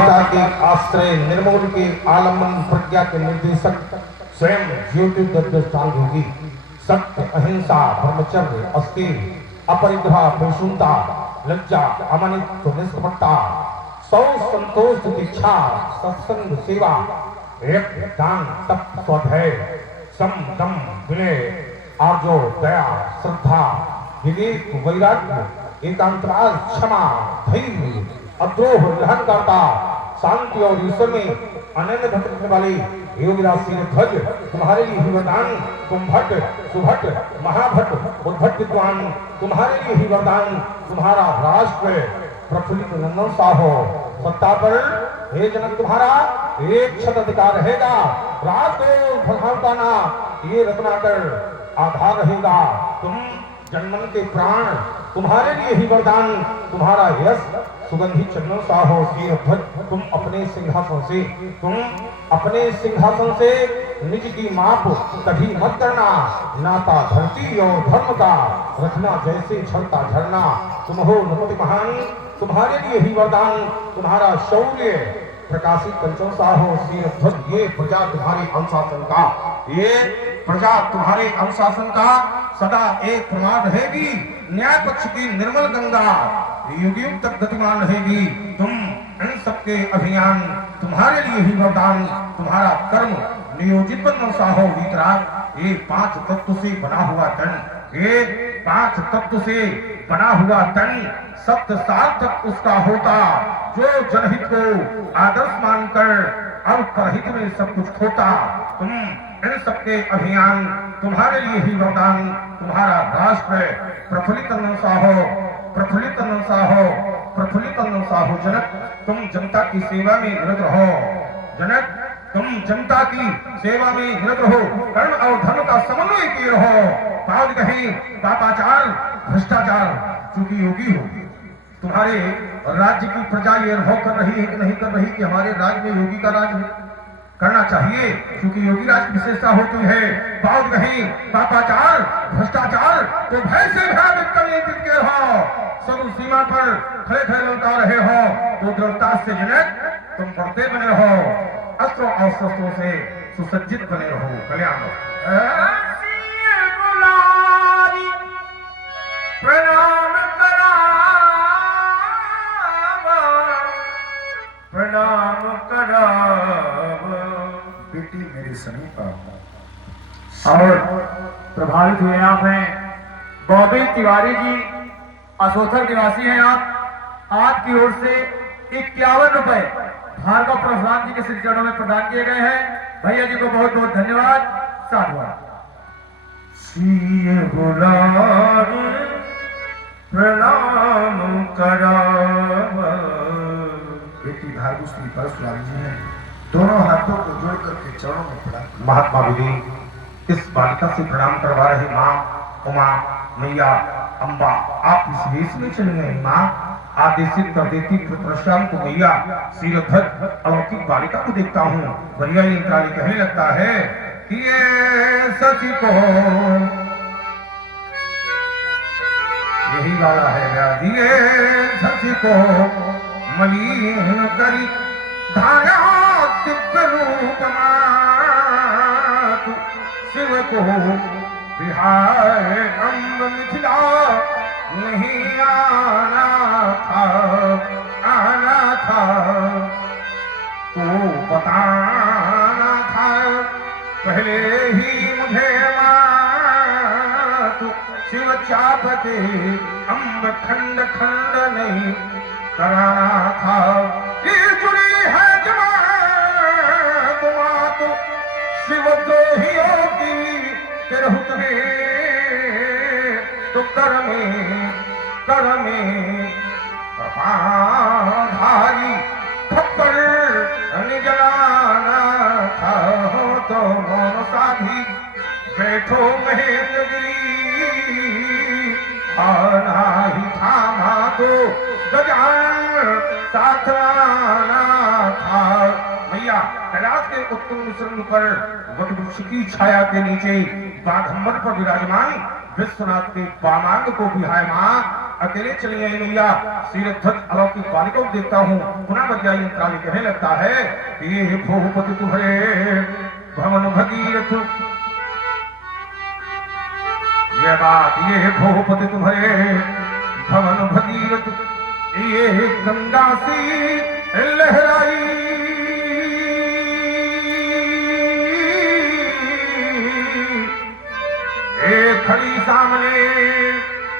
के आश्रय निर्मूल के आलम्बन प्रज्ञा के निर्देशक स्वयं ज्योति दृष्टांत योगी सत्य अहिंसा ब्रह्मचर्य अस्थिर अपरिग्रह परिशुद्धता लज्जा अमनित निष्कपटता सौ संतोष दीक्षा सत्संग सेवा यज्ञ दान तप स्वाध्याय सम दम विनय आर्जो दया श्रद्धा विवेक वैराग्य एकांतराज क्षमा धैर्य अद्रोह निहनकर्ता शांति और ईश्वर में अनन्य भक्त रखने वाले योगीराज सिंह ध्वज तुम्हारे लिए ही वरदान। तुम भट्ट सुभट्ट महाभट्ट उद्भट विद्वान तुम्हारे लिए ही वरदान। तुम्हारा राष्ट्र प्रफुल्लित नंदन साहो सत्ता पर हे जनक तुम्हारा एक शताधिकार रहेगा। राज को प्रधानताना ये रत्नाकर आधार रहेगा। तुम जन्मन के प्राण तुम्हारे लिए ही वरदान। तुम्हारा यश सुगंधी चंदन साहो सिर ध्वज तुम अपने सिंहासन से निज की माप कभी मत करना। नाता धरती और धर्म का रखना जैसे झरता झरना। तुम हो नमति महान तुम्हारे लिए ही वरदान। तुम्हारा शौर्य प्रकाशित कंचन साहो सिर ध्वज ये प्रजा तुम्हारे अनुशासन का सदा एक प्रमाण रहेगी। न्याय पक्ष की निर्मल गंगा युग युग तक गतिमान रहेगी। तुम इन सबके अभियान तुम्हारे लिए ही वरदान। तुम्हारा कर्म नियोजित बंधन साहो वीतराग ये पांच तत्व से बना हुआ तन सप्त साल तक उसका होता। जो जनहित को आदर्श मानकर अब परहित में सब कुछ खोता। तुम इन सबके अभियान तुम्हारे लिए ही वरदान। तुम्हारा राष्ट्र प्रफुल्लित नंदन साहो जनक तुम जनता की सेवा में निरत रहो। कर्म और धर्म का समन्वय किए रहो। पाद कहीं पापाचार भ्रष्टाचार चूंकि योगी हो। तुम्हारे राज्य की प्रजा ये अनुभव कर रही है कि नहीं कर रही कि हमारे राज्य में योगी का राज करना चाहिए, क्योंकि योगी राज की विशेषता होती है। पाद कहीं पापाचार भ्रष्टाचार तो भय से भयभीत कर नियंत्रित के रहो। सब सीमा पर खड़े लौटा रहे हो तो दृढ़ता से जनक तुम बढ़ते बने रहो। अस्त्रों और शस्त्रों से सुसज्जित बने रहो। कल्याण प्रणाम कराव बेटी मेरे समीप और प्रभावित हुए आप हैं बॉबी तिवारी जी, असोथर निवासी हैं आप। आपकी ओर से 51 रुपए भार्गव प्रसाद जी के श्री चरणों में प्रदान किए गए हैं। भैया जी को बहुत बहुत धन्यवाद। साधुवाद। प्रणाम कराव बेटी भार्गव श्री परशुराम जी ने दोनों हाथों को जोड़ करके चरणों में प्रणाम। महात्मा विधि इस बालिका से प्रणाम करवा रहे माँ उमा मैया अम्बा आप इस वेश में चले गए। माँ आदेशित कर देती परशुराम को मैया सिरध्वज अलौकिक बालिका को देखता हूँ। भैया इंद्राणी कहने लगता है कि ये सती को यही वाला है व्याधि सती को मलिन करी धारा दिव्य रूप मातु शिव को बिहार अम्ब मिथिला नहीं आना था तो बताना था पहले ही मुझे मातु शिव चाप के अम्ब खंड खंड नहीं कराना था। ये जुड़ी है जमात मातु शिव द्रोहियों की तिरहुत में तो कर में भारी थप्पड़ निजलाना था। तो मौन साधी बैठो महेंद्रगिरी आना ही था मातो गजानन साथ आना था। मैया कैलाश के उत्तुंग शृंग पर वटवृक्ष की छाया के नीचे बाघंबर पर विराजमान विश्वनाथ के वामांग को भी हाय माँ अकेले चली आई मैया सिरध्वज अलौकिक बालिका को देखता हूँ पुनः बजाई काली कहने लगता है कि ये भूपति तुम्हारे भवन भगीरथ, ये बात ये भूपति तुम्हारे भवन भगीरथ, ये गंगा सी लहराई